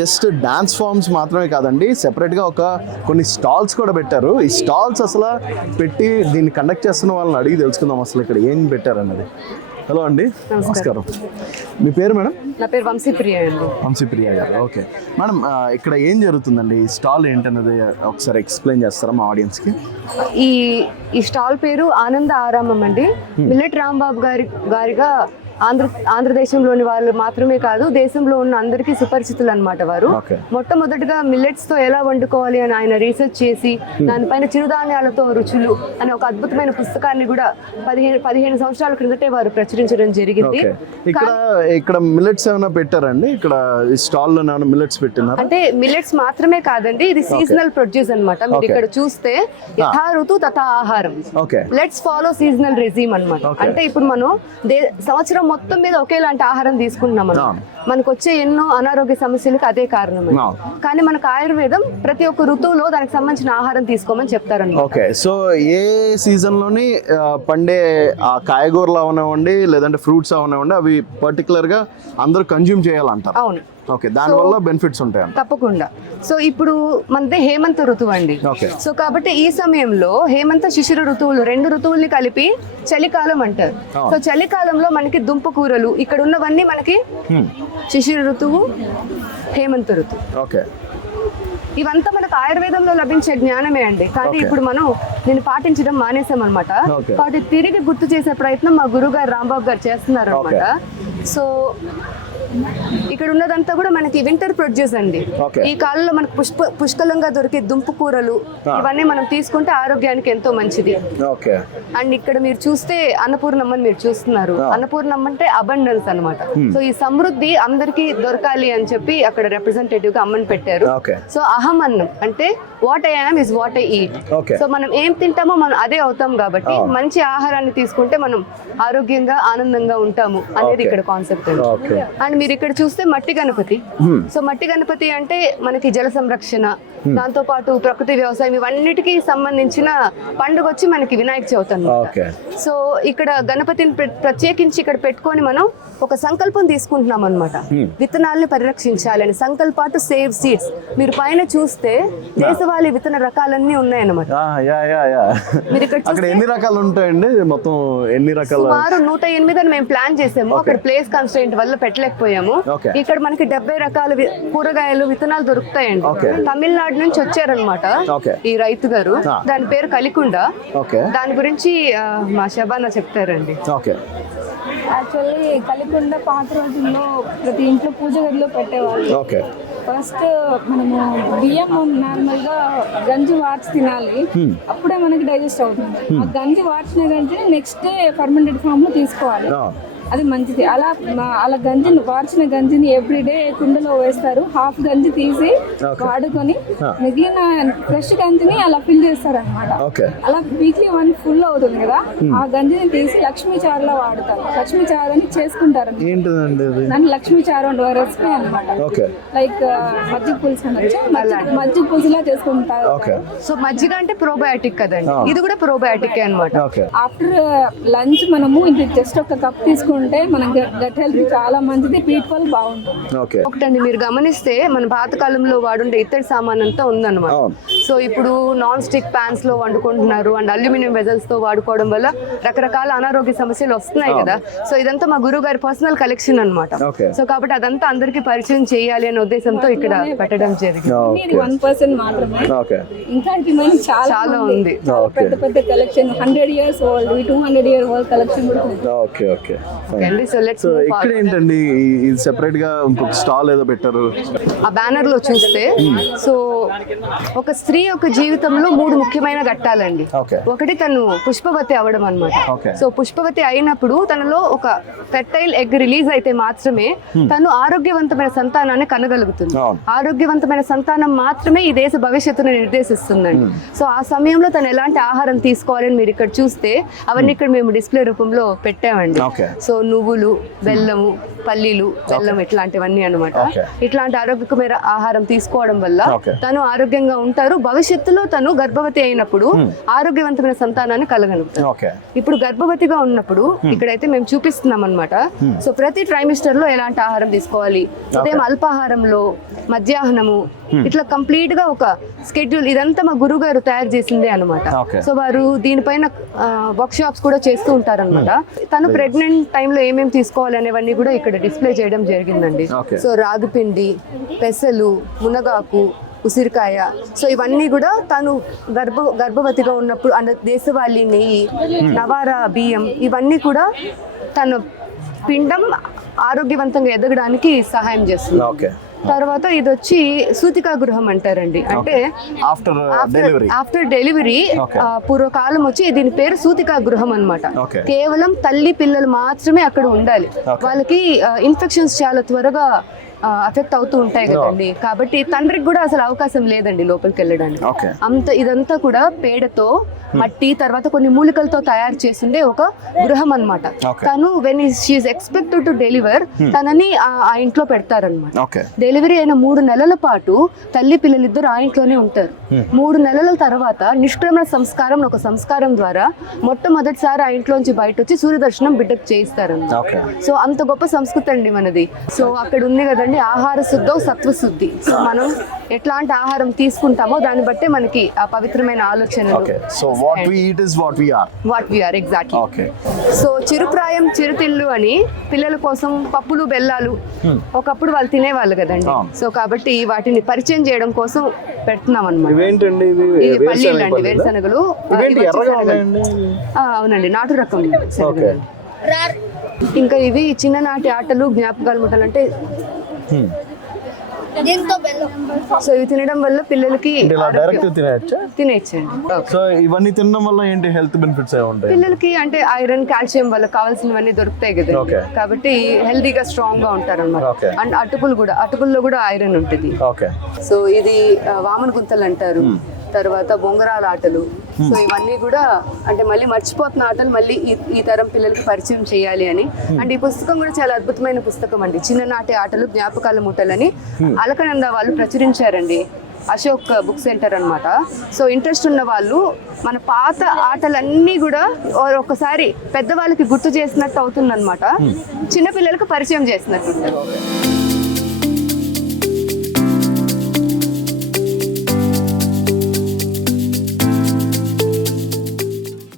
Just dance forms మాత్రమే కాదండి, సెపరేట్గా కొన్ని స్టాల్స్ కూడా పెట్టారు. ఈ స్టాల్స్ అసలు పెట్టి దీన్ని కండక్ట్ చేస్తున్న వాళ్ళని అడిగి తెలుసుకుందాం అసలు ఇక్కడ ఏం పెట్టారు అన్నది. హలో అండి, నమస్కారం. మీ పేరు మేడం? నా పేరు వంశీప్రియ అండి. వంశీప్రియ గారు, ఓకే మేడం. ఇక్కడ ఏం జరుగుతుందండి, ఈ స్టాల్ ఏంటన్నది ఒకసారి ఎక్స్ప్లెయిన్ చేస్తారా మా ఆడియన్స్కి? ఈ స్టాల్ పేరు ఆనంద ఆరామం అండి. మిల్లెట్ రాంబాబు గారిగా ఆంధ్రదేశంలోని వాళ్ళు మాత్రమే కాదు, దేశంలో ఉన్న అందరికీ సుపరిచితులు అనమాట వారు. మొట్టమొదటిగా మిల్లెట్స్ తో ఎలా వండుకోవాలి అని ఆయన రీసెర్చ్ చేసి దానిపైన చిరుధాన్యాలతో రుచులు అనే ఒక అద్భుతమైన పుస్తకాన్ని కూడా 15 సంవత్సరాల క్రిందటే వారు ప్రచురించడం జరిగింది. ఇక్కడ మిల్లెట్స్ ఏమైనా పెట్టారండి? ఇక్కడ ఈ స్టాల్ లో ఏమైనా మిల్లెట్స్ పెట్టినారా? అంటే మిల్లెట్స్ మాత్రమే కాదండి, ఇది సీజనల్ ప్రొడ్యూస్ అన్నమాట. మీరు ఇక్కడ చూస్తే యథా ఋతు తథా ఆహారం, లెట్స్ ఫాలో సీజనల్ రెజీమ్ అన్నమాట. అంటే ఇప్పుడు మనం సంవత్సరం మొత్తం మీద ఒకేలాంటి ఆహారం తీసుకుంటున్నాం మనం, మనకు వచ్చే ఎన్నో అనారోగ్య సమస్యలకు అదే కారణం. కానీ మనకు ఆయుర్వేదం ప్రతి ఒక్క ఋతువులో దానికి సంబంధించిన ఆహారం తీసుకోమని చెప్తారన్నమాట. ఓకే, సో ఏ సీజన్ లోని పండే ఆ కాయగూరలు అవనివ్వండి లేదంటే ఫ్రూట్స్ అవనివ్వండి, అవి పర్టికులర్ గా అందరూ కన్జ్యూమ్ చేయాలంటారు. అవును, ఓకే, దాని వల్ల బెనిఫిట్స్ ఉంటాయి తప్పకుండా. సో ఇప్పుడు మనదే హేమంత ఋతువు అండి. సో కాబట్టి ఈ సమయంలో హేమంత శిశిర ఋతువులు, 2 ఋతువుల్ని కలిపి చలికాలం అంటారు. సో చలికాలంలో మనకి దుంప కూరలు, ఇక్కడ ఉన్నవన్నీ మనకి శిశిర ఋతువు, హేమంత ఋతువు. ఓకే, ఇవంతా మనకు ఆయుర్వేదంలో లభించే జ్ఞానమే అండి. కానీ ఇప్పుడు మనం దీన్ని పాటించడం మానేసాం అనమాట. కాబట్టి తిరిగి గుర్తు చేసే ప్రయత్నం మా గురువు గారు రాంబాబు గారు చేస్తున్నారు అనమాట. సో ఇక్కడ ఉన్నదంతా కూడా మనకి వింటర్ ప్రొడ్యూస్ అండి. ఈ కాలంలో మనకు పుష్కలంగా దొరికే దుంప కూరలు ఇవన్నీ మనం తీసుకుంటే ఆరోగ్యానికి ఎంతో మంచిది. అండ్ ఇక్కడ మీరు చూస్తే అన్నపూర్ణమ్మని మీరు చూస్తున్నారు. అన్నపూర్ణమ్మ అంటే అబండెన్స్ అనమాట. సో ఈ సమృద్ధి అందరికీ దొరకాలి అని చెప్పి అక్కడ రిప్రజెంటేటివ్ గా అమ్మని పెట్టారు. సో అహం అన్నం అంటే what I am is what I eat. So మనం ఏం తింటామో మనం అదే అవుతాం. కాబట్టి మంచి ఆహారాన్ని తీసుకుంటే మనం ఆరోగ్యంగా ఆనందంగా ఉంటాము అనేది ఇక్కడ కాన్సెప్ట్ అండి. అండ్ మీరు ఇక్కడ చూస్తే మట్టి గణపతి. సో మట్టి గణపతి అంటే మనకి జల సంరక్షణ, దాంతో పాటు ప్రకృతి వ్యవసాయం, ఇవన్నిటికీ సంబంధించిన పండుగ వచ్చి మనకి వినాయక చవితి అన్నమాట. సో ఇక్కడ గణపతిని ప్రత్యేకించి ఇక్కడ పెట్టుకొని మనం ఒక సంకల్పం తీసుకుంటున్నాం అనమాట. విత్తనాలను పరిరక్షించాలని సంకల్ప టు సేవ్ సీడ్స్. మీరు పైన చూస్తే దేశవాళీ విత్తన రకాలన్నీ ఉన్నాయన్నమాట. మీరు ఇక్కడ ఎన్ని రకాలు ఉంటాయండి? మొత్తం ఎన్ని రకాలు? సుమారు 108 అని మేము ప్లాన్ చేసాము. అక్కడ ప్లేస్ కన్స్ట్రెయింట్ వల్ల పెట్టలేకపోయాము. ఇక్కడ మనకి 70 రకాల కూరగాయలు విత్తనాలు దొరుకుతాయండి. తమిళనాడు నుంచి వచ్చారనమాట ఈ రైతు గారు. దాని పేరు కలికుండ. దాని గురించి మా శబానా చెప్తారండి. యాక్చువల్లీ కలికుండ పాత రోజుల్లో ప్రతి ఇంట్లో పూజ గదిలో పెట్టేవాళ్ళు. ఫస్ట్ మనము బియ్యం నార్మల్ గా గంజి వార్చి తినాలి, అప్పుడే మనకి డైజెస్ట్ అవుతుంది. ఆ గంజి వార్చిన గంజిని నెక్స్ట్ డే ఫర్మెంటెడ్ ఫామ్ లో తీసుకోవాలి, అది మంచిది. అలా గంజిని వార్చిన గంజిని ఎవ్రీడే కుండలో వేస్తారు. హాఫ్ గంజి తీసి వాడుకొని మిగిలిన ఫ్రెష్ గంజిని అలా ఫిల్ చేస్తారు అనమాట. అలా వీక్లీ 1 ఫుల్ అవుతుంది కదా, ఆ గంజిని తీసి లక్ష్మీ చారులో వాడతారు. లక్ష్మీ చారు అని చేసుకుంటారు. దాన్ని లక్ష్మీ చారు అంటే రెసిపీ అనమాట. లైక్ మజ్జిగ పులుసు అనొచ్చు, మజ్జిగ పులుసులా చేసుకుంటారు. సో మజ్జిగ అంటే ప్రోబయాటిక్ కదండి, ఇది కూడా ప్రోబయాటిక్ అనమాట. ఆఫ్టర్ లంచ్ మనము ఇది జస్ట్ ఒక కప్ తీసుకుంటే మన గట్ హెల్త్ చాలా మంచిది, పీపుల్ బాగుంటుంది. ఒకటండి మీరు గమనిస్తే మన పాతకాలంలో వాడుండే ఇత్తడి సామాన్ అంతా ఉందన్నమాట. సో ఇప్పుడు నాన్ స్టిక్ ప్యాన్స్ లో వండుకుంటున్నారు అండ్ అల్యూమినియం వెజల్స్ తో వాడుకోవడం వల్ల రకరకాల అనారోగ్య సమస్యలు వస్తున్నాయి కదా. సో ఇదంతా మా గురువు గారి పర్సనల్ కలెక్షన్ అనమాట. సో కాబట్టి అదంతా అందరికి పరిచయం చేయాలి అనే ఉద్దేశంతో ఇక్కడ పెట్టడం జరిగింది. 1% మాత్రమే, ఇంకా చాలా ఉంది. పెద్ద పెద్ద collection 100 years old, 200 year old collection కూడా ఉంది. సో ఇక్కడ ఏంటండి ఇది సెపరేట్ గా ఇంకొక స్టాల్ ఏదో పెట్టారు. ఆ బ్యానర్ లో చూస్తే సో ఒక స్త్రీ యొక్క జీవితంలో 3 ముఖ్యమైన ఘట్టాలండి. ఒకటి తను పుష్పవతి అవడం అన్నమాట. సో పుష్పవతి అయినప్పుడు తనలో ఒక ఫెర్టైల్ ఎగ్ రిలీజ్ అయితే మాత్రమే తను ఆరోగ్యవంతమైన సంతానాన్ని కనగలుగుతుంది. ఆరోగ్యవంతమైన సంతానం మాత్రమే ఈ దేశ భవిష్యత్తును నిర్దేశిస్తుందండి. సో ఆ సమయంలో తను ఎలాంటి ఆహారం తీసుకోవాలని మీరు ఇక్కడ చూస్తే అవన్నీ ఇక్కడ మేము డిస్ప్లే రూపంలో పెట్టామండి. సో సో నువ్వులు, బెల్లము, పల్లీలు, బెల్లం ఇట్లాంటివన్నీ అన్నమాట. Okay. ఇట్లాంటి ఆరోగ్యకరమైన ఆహారం తీసుకోవడం వల్ల Okay. తను ఆరోగ్యంగా ఉంటారు. భవిష్యత్తులో తను గర్భవతి అయినప్పుడు ఆరోగ్యవంతమైన సంతానాన్ని కలగలుగుతారు. ఓకే ఇప్పుడు గర్భవతిగా ఉన్నప్పుడు ఇక్కడైతే మేము చూపిస్తున్నాం అనమాట. సో ప్రతి ట్రైమిస్టర్ లో ఎలాంటి ఆహారం తీసుకోవాలి, ఉదయం అల్పాహారంలో, మధ్యాహ్నము, ఇట్లా కంప్లీట్ గా ఒక స్కెడ్యూల్ ఇదంతా మా గురువు గారు తయారు చేసిందే అనమాట. Okay. సో వారు దీనిపైన వర్క్ షాప్స్ కూడా చేస్తూ ఉంటారన్నమాట. తను ప్రెగ్నెంట్ టైంలో ఏమేమి తీసుకోవాలి అనేవన్నీ కూడా ఇక్కడ డిస్ప్లే చేయడం జరిగిందండి. Okay. సో రాగిపిండి, పెసలు, మునగాకు, ఉసిరికాయ, సో ఇవన్నీ కూడా తను గర్భవతిగా ఉన్నప్పుడు దేశవాళీ నెయ్యి, నవారా బియ్యం, ఇవన్నీ కూడా తన పిండం ఆరోగ్యవంతంగా ఎదగడానికి సహాయం చేస్తుంది. ఓకే తర్వాత ఇది వచ్చి సూతికా గృహం అంటారండి. అంటే ఆఫ్టర్ డెలివరీ ఆఫ్టర్ డెలివరీ పూర్వకాలం వచ్చి దీని పేరు సూతికా గృహం అన్నమాట. Okay. కేవలం తల్లి పిల్లలు మాత్రమే అక్కడ ఉండాలి. వాళ్ళకి ఇన్ఫెక్షన్స్ చాలా త్వరగా అఫెక్ట్ అవుతూ ఉంటాయి కదండి. కాబట్టి తండ్రికి కూడా అసలు అవకాశం లేదండి లోపలికి వెళ్ళడానికి. Okay. ఇదంతా కూడా పేడతో, మట్టి, తర్వాత కొన్ని మూలికలతో తయారు చేసిండే ఒక గృహం అన్నమాట. Okay. తను when she is expected to deliver తనని ఆ ఇంట్లో పెడతారనమాట. ఓకే డెలివరీ అయిన 3 నెలల పాటు తల్లి పిల్లలిద్దరు ఆ ఇంట్లోనే ఉంటారు. 3 నెలల తర్వాత నిష్క్రమణ సంస్కారం ఒక సంస్కారం ద్వారా మొట్టమొదటిసారి ఆ ఇంట్లోంచి బయట వచ్చి సూర్యదర్శనం బిడ్డకు చేయిస్తారన్నమాట. ఓకే సో అంత గొప్ప సంస్కృతి అండి మనది. సో అక్కడ ఉంది కదండి ఆహార శుద్ధం సత్వశుద్ధి. సో మనం ఎట్లాంటి ఆహారం తీసుకుంటామో దాన్ని బట్టే మనకి ఆ పవిత్రమైన ఆలోచనలు. Okay so what we eat is what we are exactly. Okay so చిరుప్రాయం చిరుతిళ్ళు అని పిల్లల కోసం పప్పులు, బెల్లాలు ఒకప్పుడు వాళ్ళు తినేవాళ్ళు కదండి. సో కాబట్టి వాటిని పరిచయం చేయడం కోసం పెడుతున్నాం అనమాట. ఇవేంటండి ఇది పల్లీలు అండి, వేరుశనగలు. అవునండి, నాటు రకం శనగలు. ఇంకా ఇవి చిన్ననాటి ఆటలు, జ్ఞాపకాలు ముట్టలు అంటే సో ఇవి తినడం వల్ల పిల్లలకి డైరెక్ట్ తినేయచ్చా? తినేయచ్చండి. సో ఇవన్నీ తినడం వల్ల ఏంటి హెల్త్ బెనిఫిట్స్ ఏ ఉంటాయి? పిల్లలకి అంటే ఐరన్, కాల్షియం వల్ల కావాల్సినవన్నీ దొరుకుతాయి కదా. Okay. కాబట్టి హెల్దీగా స్ట్రాంగ్ గా ఉంటారు అనమాట. Okay. అండ్ అటుకుల్లో కూడా ఐరన్ ఉంటుంది. ఓకే సో ఇది వామన గుంతలు అంటారు. తర్వాత బొంగరాల ఆటలు. సో ఇవన్నీ కూడా అంటే మళ్ళీ మర్చిపోతున్న ఆటలు మళ్ళీ ఈ తరం పిల్లలకి పరిచయం చేయాలి అని. అండ్ ఈ పుస్తకం కూడా చాలా అద్భుతమైన పుస్తకం అండి. చిన్ననాటి ఆటలు, జ్ఞాపకాల ముట్టలని అలకనంద వాళ్ళు ప్రచురించారండి. అశోక్ బుక్ సెంటర్ అన్నమాట. సో ఇంట్రెస్ట్ ఉన్న వాళ్ళు మన పాత ఆటలన్నీ కూడా ఒకసారి పెద్దవాళ్ళకి గుర్తు చేసినట్టు అవుతుందన్నమాట. చిన్నపిల్లలకు పరిచయం చేసినట్టు.